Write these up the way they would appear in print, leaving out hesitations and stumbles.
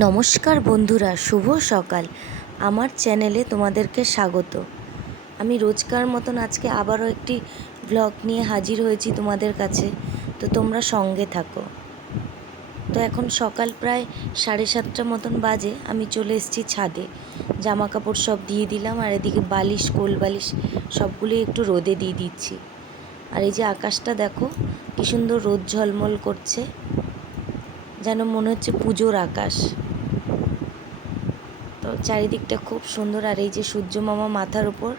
নমস্কার বন্ধুরা, শুভ সকাল। আমার চ্যানেলে তোমাদেরকে স্বাগত। আমি রোজকার মতন আজকে আবারও একটি ব্লগ নিয়ে হাজির হয়েছি তোমাদের কাছে, তো তোমরা সঙ্গে থাকো। তো এখন সকাল প্রায় 7:30 মতন বাজে। আমি চলে এসেছি ছাদে, জামা কাপড় সব দিয়ে দিলাম, আর এদিকে বালিশ কোল বালিশ সবগুলি একটু রোদে দিয়ে দিচ্ছি। আর এই যে আকাশটা দেখো কী সুন্দর রোদ ঝলমল করছে, যেন মনে হচ্ছে পুজোর আকাশ। তো চারিদিকটা খুব সুন্দর। আর এই যে সূর্য মামা মাথার উপর,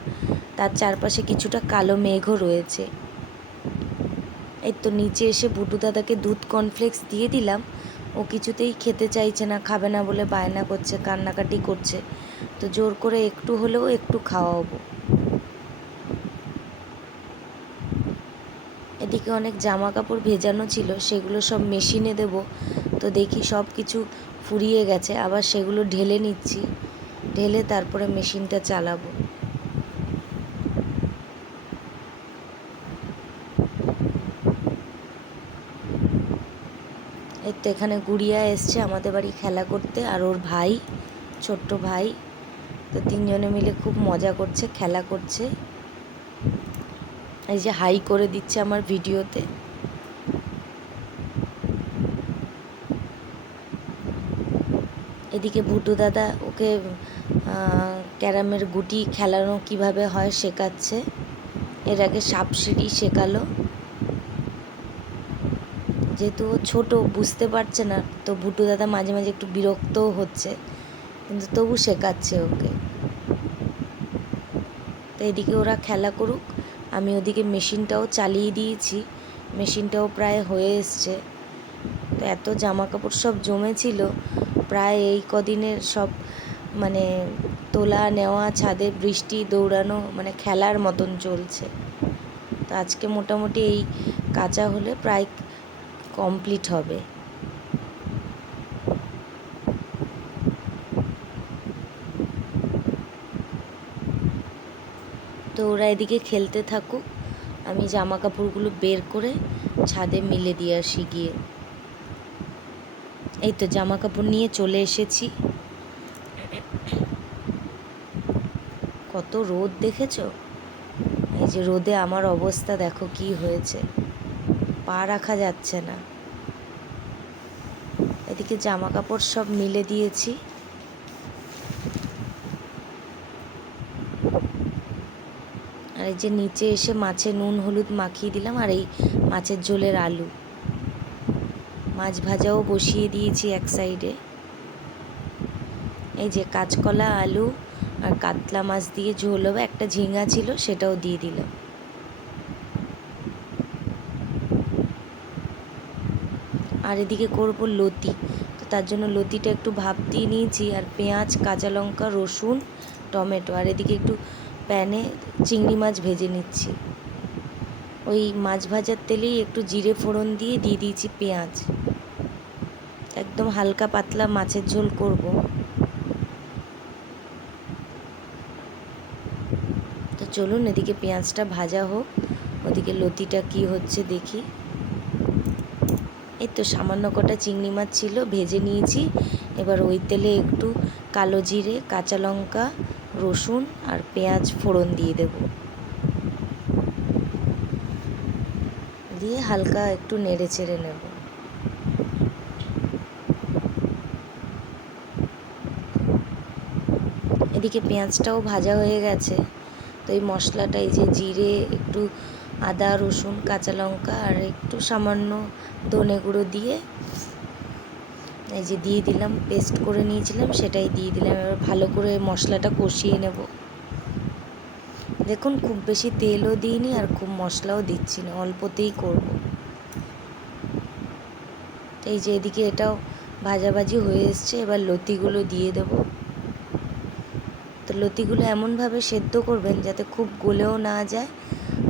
তার চারপাশে কিছুটা কালো মেঘও রয়েছে। এই তো নিচে এসে বুটু দাদাকে দুধ কর্নফ্লেক্স দিয়ে দিলাম। ও কিছুতেই খেতে চাইছে না, খাবে না বলে বায়না করছে, কান্নাকাটি করছে। তো জোর করে একটু হলেও একটু খাওয়াবো। এদিকে অনেক জামা কাপড় ভেজানো ছিল, সেগুলো সব মেশিনে দেব। তো দেখি সব কিছু ফুরিয়ে গেছে, আবার সেগুলো ঢেলে নিচ্ছি, ঢেলে তারপরে মেশিনটা চালাবো। এই তো এখানে গুড়িয়া এসছে আমাদের বাড়ি খেলা করতে, আর ওর ভাই, ছোট্ট ভাই। তো তিনজনে মিলে খুব মজা করছে, খেলা করছে। এই যে হাই করে দিচ্ছে আমার ভিডিওতে। এদিকে ভুটু দাদা ওকে ক্যারামের গুটি খেলানো কিভাবে হয় শেখাচ্ছে। এর আগে সাপ সিঁড়ি শেখালো। যেহেতু ও ছোটো, বুঝতে পারছে না, তো ভুটু দাদা মাঝে মাঝে একটু বিরক্তও হচ্ছে, কিন্তু তবু শেখাচ্ছে ওকে। তো এদিকে ওরা খেলা করুক, আমি ওদিকে মেশিনটাও চালিয়ে দিয়েছি। মেশিনটাও প্রায় হয়ে এসছে। তো এত জামা কাপড় সব জমেছিল, প্রায় এই কদিনের সব মানে তোলা নেওয়া, ছাদে বৃষ্টি দৌড়ানো, মানে খেলার মতন চলছে। তো আজকে মোটামুটি এই কাচা হলে প্রায় কমপ্লিট হবে। তো ওরা এদিকে খেলতে থাকুক, আমি জামা কাপড়গুলো বের করে ছাদে মিলে দিয়ে আসি গিয়ে। এই তো জামা কাপড় নিয়ে চলে এসেছি। কত রোদ দেখেছো? এই যে রোদে আমার অবস্থা দেখো কি হয়েছে, পা রাখা যাচ্ছে না। এদিকে জামা কাপড় সব মিলে দিয়েছি। আর এই যে নিচে এসে মাছে নুন হলুদ মাখিয়ে দিলাম, আর এই মাছের ঝোলের আলু, মাছ ভাজাও বসিয়ে দিয়েছি এক সাইডে। এই যে কাঁচকলা আলু আর কাতলা মাছ দিয়ে ঝোল হবে, একটা ঝিঙা ছিল সেটাও দিয়ে দিলাম। আর এদিকে করব লতি, তো তার জন্য লতিটা একটু ভাপ দিয়ে নিয়েছি, আর পেঁয়াজ কাঁচা লঙ্কা রসুন টমেটো, আর এদিকে একটু প্যানে চিংড়ি মাছ ভেজে নিচ্ছি। ওই মাছ ভাজার তেলেই একটু জিরে ফোড়ন দিয়ে দিয়েছি পেঁয়াজ। একদম হালকা পাতলা মাছের ঝোল করব। তো চলুন এদিকে পেঁয়াজটা ভাজা হোক, ওদিকে লতিটা কি হচ্ছে দেখি। এই তো সামান্য কটা চিংড়ি মাছ ছিল, ভেজে নিয়েছি। এবার ওই তেলে একটু কালো জিরে কাঁচা লঙ্কা রসুন আর পেঁয়াজ ফোড়ন দিয়ে দেব, দিয়ে হালকা একটু নেড়ে চেড়ে নেব। এদিকে পেঁয়াজটাও ভাজা হয়ে গেছে। তো এই মশলাটা, এই যে জিরে, একটু আদা রসুন কাঁচা লঙ্কা আর একটু সামান্য ধনে গুঁড়ো দিয়ে এই যে দিয়ে দিলাম, পেস্ট করে নিয়েছিলাম সেটাই দিয়ে দিলাম। এবার ভালো করে মশলাটা কষিয়ে নেব। দেখুন খুব বেশি তেলও দিইনি আর খুব মশলাও দিচ্ছি না, অল্পতেই করব। এই যে এদিকে এটাও ভাজাভাজি হয়ে এসছে, এবার লতিগুলো দিয়ে দেব। তো লতিগুলো এমনভাবে সেদ্ধ করবেন যাতে খুব গলেও না যায়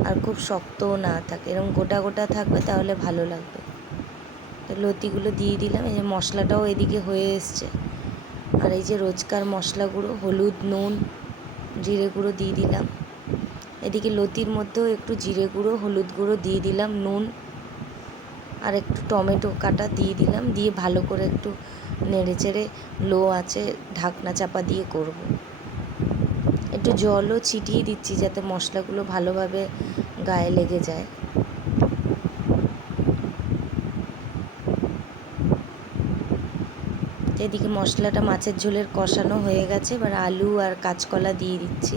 আর খুব শক্তও না থাকে, এরকম গোটা গোটা থাকবে, তাহলে ভালো লাগবে। তো লতিগুলো দিয়ে দিলাম। এই যে মশলাটাও এদিকে হয়ে এসছে, আর এই যে রোজকার মশলা গুঁড়ো হলুদ নুন জিরে গুঁড়ো দিয়ে দিলাম। এদিকে লতির মধ্যেও একটু জিরে গুঁড়ো হলুদ গুঁড়ো দিয়ে দিলাম, নুন আর একটু টমেটো কাটা দিয়ে দিলাম, দিয়ে ভালো করে একটু নেড়ে চেড়ে লো আছে ঢাকনা চাপা দিয়ে করব। একটু জলও ছিটিয়ে দিচ্ছি যাতে মশলাগুলো ভালোভাবে গায়ে লেগে যায়। এদিকে মশলাটা মাছের ঝোলের কষানো হয়ে গেছে, এবার আলু আর কাঁচকলা দিয়ে দিচ্ছি।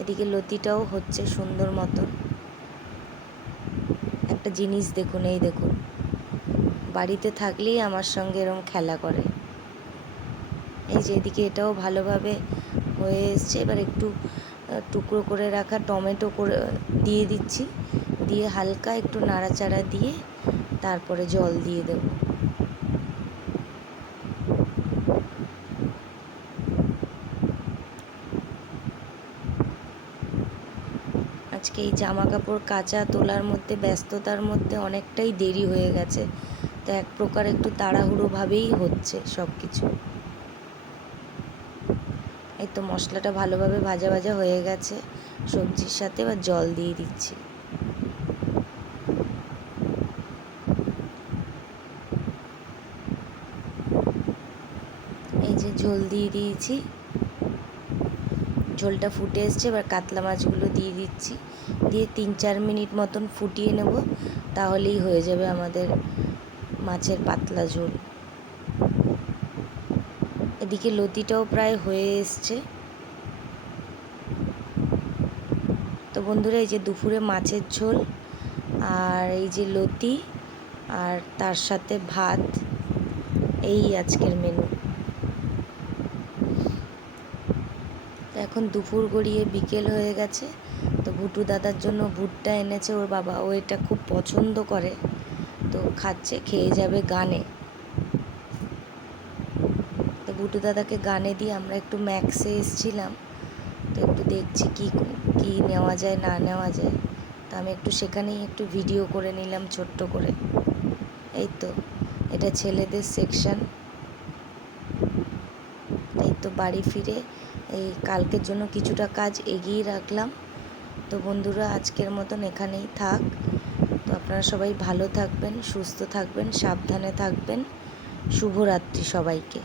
এদিকে লতিটাও হচ্ছে সুন্দর মতন। একটা জিনিস দেখুন, এই দেখুন, বাড়িতে থাকলেই আমার সঙ্গে এরকম খেলা করে। এই যে এদিকে এটাও ভালোভাবে হয়ে এসছে। এবার একটু টুকরো করে রাখা টমেটো করে দিয়ে দিচ্ছি, দিয়ে হালকা একটু নাড়াচাড়া দিয়ে তারপরে জল দিয়ে দেব। আজকে এই জামা কাপড় কাচা তোলার মধ্যে ব্যস্ততার মধ্যে অনেকটাই দেরি হয়ে গেছে, তো এক প্রকার একটু তাড়াহুড়োভাবেই হচ্ছে সব কিছু। এই তো মশলাটা ভালোভাবে ভাজা ভাজা হয়ে গেছে সবজির সাথে, এবার জল দিয়ে দিচ্ছি। এই যে ঝোল দিয়ে দিয়েছি, ঝোলটা ফুটে এসছে। এবার কাতলা মাছগুলো দিয়ে দিচ্ছি, দিয়ে 3-4 মিনিট মতন ফুটিয়ে নেব, তাহলেই হয়ে যাবে আমাদের মাছের পাতলা ঝোল। এদিকে লতিটাও প্রায় হয়ে এসছে। তো বন্ধুরা, এই যে দুপুরে মাছের ঝোল আর এই যে লতি আর তার সাথে ভাত, এই আজকের মেনু। তো এখন দুপুর গড়িয়ে বিকেল হয়ে গেছে। তো ভুটু দাদার জন্য ভুট্টা এনেছে ওর বাবা, ও এটা খুব পছন্দ করে, তো খাচ্ছে, খেয়ে যাবে গানে। তো ভুটু দাদাকে গানে দিয়ে আমরা একটু ম্যাক্সে এসেছিলাম, তো একটু দেখছি কি নেওয়া যায় না নেওয়া যায়। তো আমি একটু সেখানেই একটু ভিডিও করে নিলাম ছোট্ট করে। এই তো এটা ছেলেদের সেকশন। এই তো বাড়ি ফিরে এই কালকের জন্য কিছুটা কাজ এগিয়ে রাখলাম। তো বন্ধুরা, আজকের মতন এখানেই থাক। তো আপনারা সবাই ভালো থাকবেন, সুস্থ থাকবেন, সাবধানে থাকবেন। শুভরাত্রি সবাইকে।